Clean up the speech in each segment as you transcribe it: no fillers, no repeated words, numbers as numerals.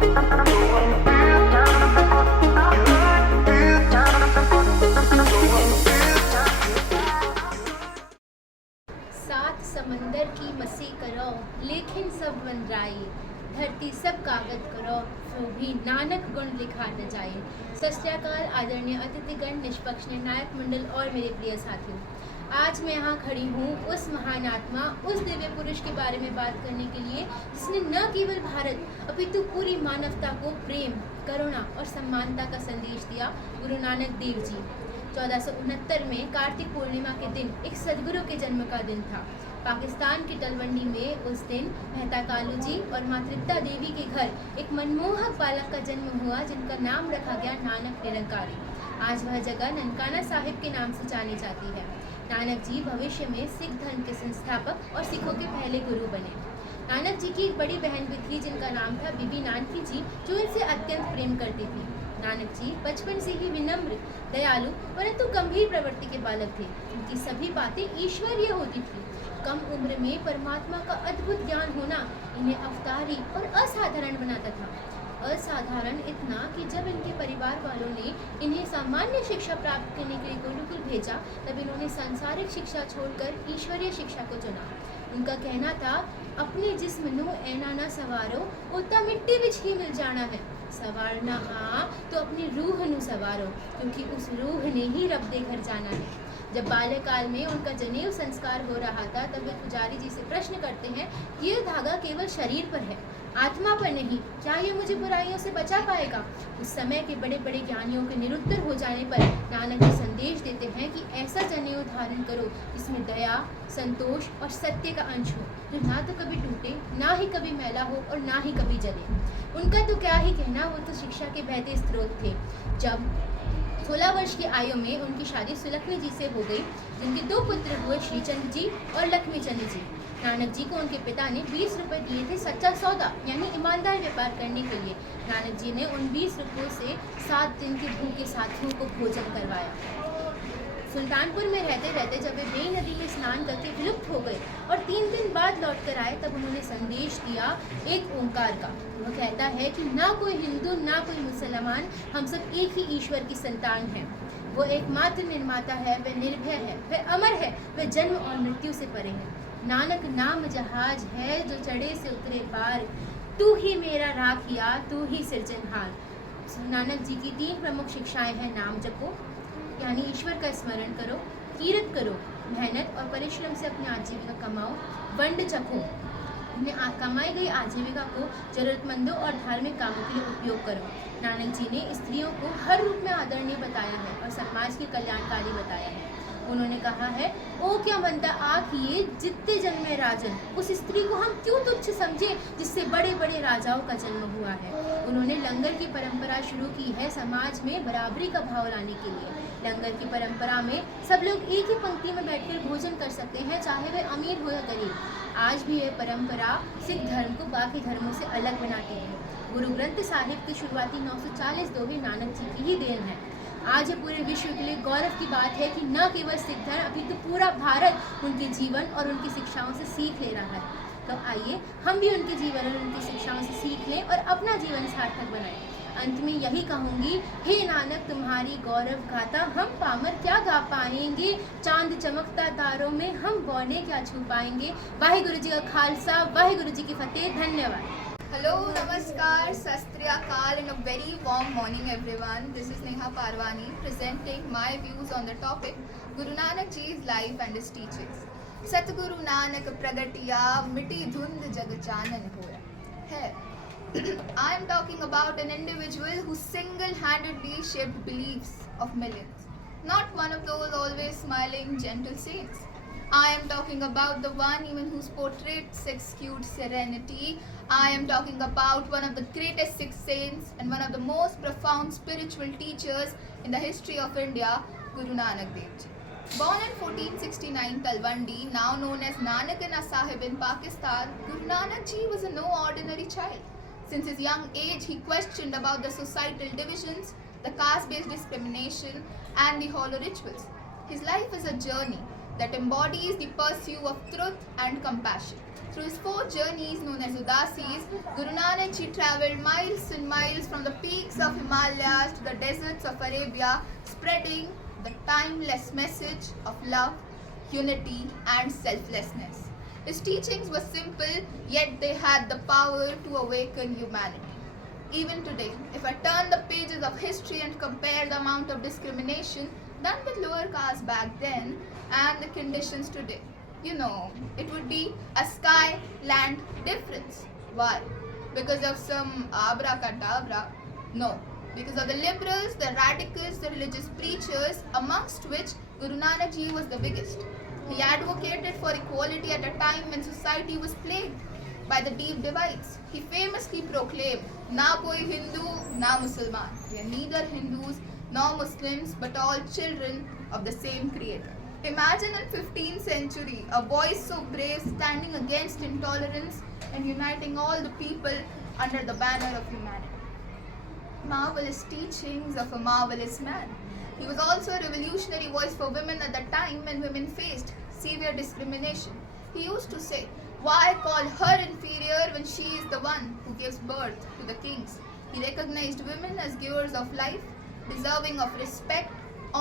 सात समंदर की मसी करो लेकिन सब वंदराई, धरती सब कागज करो तो भी नानक गुण लिखा न जाए। सत श्री अकाल आदरणीय अतिथिगण, निष्पक्ष निर्णायक मंडल और मेरे प्रिय साथियों, आज मैं यहाँ खड़ी हूँ उस महान आत्मा, उस दिव्य पुरुष के बारे में बात करने के लिए जिसने न केवल भारत अपितु पूरी मानवता को प्रेम, करुणा और समानता का संदेश दिया। गुरु नानक देव जी 1469 में कार्तिक पूर्णिमा के दिन एक सदगुरु के जन्म का दिन था। पाकिस्तान की तलवंडी में उस दिन मेहता कालू जी और माँ तृप्ता देवी के घर एक मनमोहक बालक का जन्म हुआ जिनका नाम रखा गया नानक निरंकारी। आज वह जगह ननकाना साहिब के नाम से जानी जाती है। नानक जी भविष्य में सिख धर्म के संस्थापक और सिखों के पहले गुरु बने। नानक जी की एक बड़ी बहन भी थी जिनका नाम था बीबी नानकी जी, जो इनसे अत्यंत प्रेम करती थी। नानक जी बचपन से ही विनम्र, दयालु परंतु गंभीर प्रवृत्ति के बालक थे। उनकी सभी बातें ईश्वरीय होती थी। कम उम्र में परमात्मा का अद्भुत ज्ञान होना इन्हें अवतारी और असाधारण बनाता था। असाधारण इतना कि जब इनके परिवार वालों ने इन्हें सामान्य शिक्षा प्राप्त करने के लिए गुरुकुल भेजा, तब इन्होंने सांसारिक शिक्षा छोड़कर ईश्वरीय शिक्षा को चुना। उनका कहना था, अपने जिस्म नू ऐना ना सवारो, उतना मिट्टी विच ही मिल जाना है। सवारना आ तो अपनी रूह नू सवारो, क्योंकि उस रूह ने ही रब दे घर जाना है। जब बाल्यकाल में उनका जनेऊ संस्कार हो रहा था, तब वे पुजारी जी से प्रश्न करते हैं कि ये धागा केवल शरीर पर है, आत्मा पर नहीं, क्या ये मुझे बुराइयों से बचा पाएगा? उस समय के बड़े बड़े ज्ञानियों के निरुत्तर हो जाने पर नानक जी संदेश देते हैं कि ऐसा जनेऊ धारण करो जिसमें दया, संतोष और सत्य का अंश हो, जो ना तो कभी टूटे, ना ही कभी मैला हो और ना ही कभी जले। उनका तो क्या ही कहना, वो तो शिक्षा के बहते स्रोत थे। जब 16 वर्ष की आयु में उनकी शादी सुलक्ष्मी जी से हो गई, जिनके 2 पुत्र हुए श्रीचंद जी और लक्ष्मी चंद जी। नानक जी को उनके पिता ने 20 रुपए दिए थे सच्चा सौदा यानी ईमानदार व्यापार करने के लिए। नानक जी ने उन 20 रुपयों से 7 दिन के भूखे साथियों को भोजन करवाया। सुल्तानपुर में रहते रहते जब वे बेई नदी में स्नान करके विलुप्त हो गए और 3 दिन बाद लौट कर आए, तब उन्होंने संदेश दिया एक ओंकार का। वह कहता है कि ना कोई हिंदू, ना कोई मुसलमान, हम सब एक ही ईश्वर की संतान हैं। वो एकमात्र निर्माता है, वह निर्भय है, वह अमर है, वह जन्म और मृत्यु से परे है। नानक नाम जहाज है जो चढ़े से उतरे पार, तू ही मेरा राखिया, तू ही सिरजनहार। नानक जी की 3 प्रमुख शिक्षाएं हैं। नाम जपो यानी ईश्वर का स्मरण करो, कीरत करो, मेहनत और परिश्रम से अपनी आजीविका कमाओ, वंड चखो, अपने कमाई गई आजीविका को जरूरतमंदों और धार्मिक कामों के लिए उपयोग करो। नानक जी ने स्त्रियों को हर रूप में आदरणीय बताया है और समाज के कल्याणकारी बताया है। उन्होंने कहा है, ओ क्या बनता आखिए जितने जन्मे राजन, उस स्त्री को हम क्यों तुच्छ समझे जिससे बड़े बड़े राजाओं का जन्म हुआ है। उन्होंने लंगर की परंपरा शुरू की है समाज में बराबरी का भाव लाने के लिए। लंगर की परंपरा में सब लोग एक ही पंक्ति में बैठकर भोजन कर सकते हैं, चाहे वे अमीर हो या गरीब। आज भी यह परंपरा सिख धर्म को बाकी धर्मों से अलग बनाती है। गुरु ग्रंथ साहिब की शुरुआती 940 दोहे नानक जी की ही देन है। आज ये पूरे विश्व के लिए गौरव की बात है कि न केवल सिख धर्म अपितु पूरा भारत उनके जीवन और उनकी शिक्षाओं से सीख ले रहा है। तो आइए हम भी उनके जीवन और उनकी शिक्षाओं से सीख लें और अपना जीवन सार्थक बनाएं। अंत में यही कहूँगी, हे नानक तुम्हारी गौरव गाथा हम पामर क्या गा पाएंगे, चांद चमकता तारों में हम बौने क्या छू पाएंगे। वाहिगुरु जी का खालसा, वाहिगुरु जी की फतेह। धन्यवाद। Hello, Namaskar, Sat Shri Akal and a very warm morning everyone. This is Neha Parwani presenting my views on the topic Guru Nanak Ji's life and his teachings. Satguru Nanak pragatiya miti dhund jag chanan hoya hai. I am talking about an individual who single-handedly shaped beliefs of millions. Not one of those always smiling gentle saints. I am talking about the one even whose portraits exude serenity. I am talking about one of the greatest Sikh saints and one of the most profound spiritual teachers in the history of India, Guru Nanak Dev Ji. Born in 1469 Talwandi, now known as Nanakkana Sahib in Pakistan, Guru Nanak Ji was a no ordinary child. Since his young age, he questioned about the societal divisions, the caste-based discrimination, and the hollow rituals. His life is a journey that embodies the pursuit of truth and compassion. Through his 4 journeys known as Udasis, Guru Nanak Ji travelled miles and miles from the peaks of Himalayas to the deserts of Arabia, spreading the timeless message of love, unity, and selflessness. His teachings were simple, yet they had the power to awaken humanity. Even today, if I turn the pages of history and compare the amount of discrimination done with lower castes back then and the conditions today, it would be a sky-land difference. Why? Because of some abracadabra? No. Because of the liberals, the radicals, the religious preachers, amongst which Guru Nanak Ji was the biggest. He advocated for equality at a time when society was plagued by the deep divides. He famously proclaimed, "Na koi Hindu, na Musliman. We are neither Hindus nor Muslims, but all children of the same Creator." Imagine in 15th century, a voice so brave standing against intolerance and uniting all the people under the banner of humanity. Marvelous teachings of a marvelous man. He was also a revolutionary voice for women at the time when women faced severe discrimination. He used to say, "Why call her inferior when she is the one who gives birth to the kings?" He recognized women as givers of life, deserving of respect,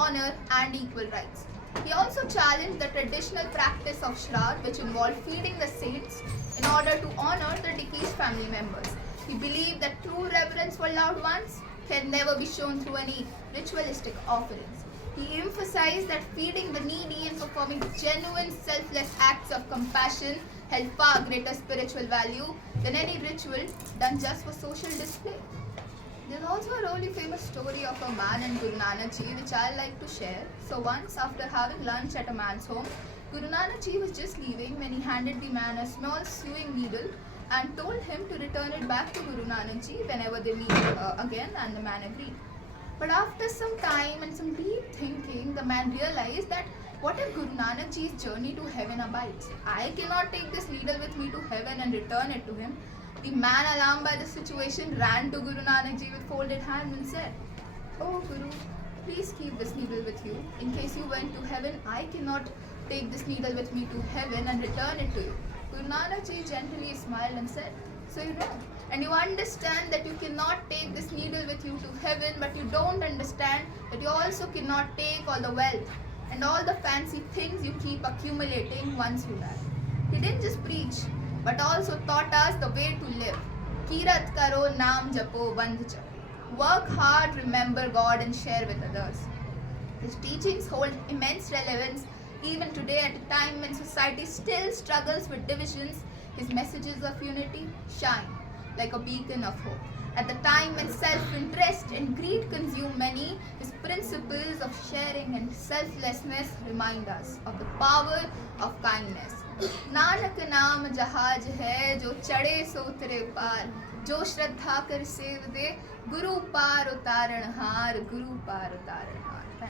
honor, and equal rights. He also challenged the traditional practice of Shraddh, which involved feeding the saints in order to honor the deceased family members. He believed that true reverence for loved ones can never be shown through any ritualistic offerings. He emphasized that feeding the needy and performing genuine selfless acts of compassion held far greater spiritual value than any ritual done just for social display. There's also a really famous story of a man and Guru Nanak Ji which I like to share. So once after having lunch at a man's home, Guru Nanak Ji was just leaving when he handed the man a small sewing needle and told him to return it back to Guru Nanak Ji whenever they meet again, and the man agreed. But after some time and some deep thinking, the man realized that what if Guru Nanak Ji's journey to heaven abides? I cannot take this needle with me to heaven and return it to him. The man, alarmed by the situation, ran to Guru Nanak Ji with folded hands and said, "Oh Guru, please keep this needle with you. In case you went to heaven, I cannot take this needle with me to heaven and return it to you." Guru Nanak Ji gently smiled and said, "So you know, and you understand that you cannot take this needle with you to heaven, but you don't understand that you also cannot take all the wealth and all the fancy things you keep accumulating once you die." He didn't just preach, but also taught us the way to live. Kirat karo, naam japo, bandh japo. Work hard, remember God, and share with others. His teachings hold immense relevance even today at a time when society still struggles with divisions. His messages of unity shine like a beacon of hope. At the time when self-interest and greed consume many, his principles of sharing and selflessness remind us of the power of kindness. Nanak नाम जहाज है जो चढ़े सो उतरे पार, जो श्रद्धा कर save दे, गुरु पार उतारण हार, गुरु पार उतारण हार।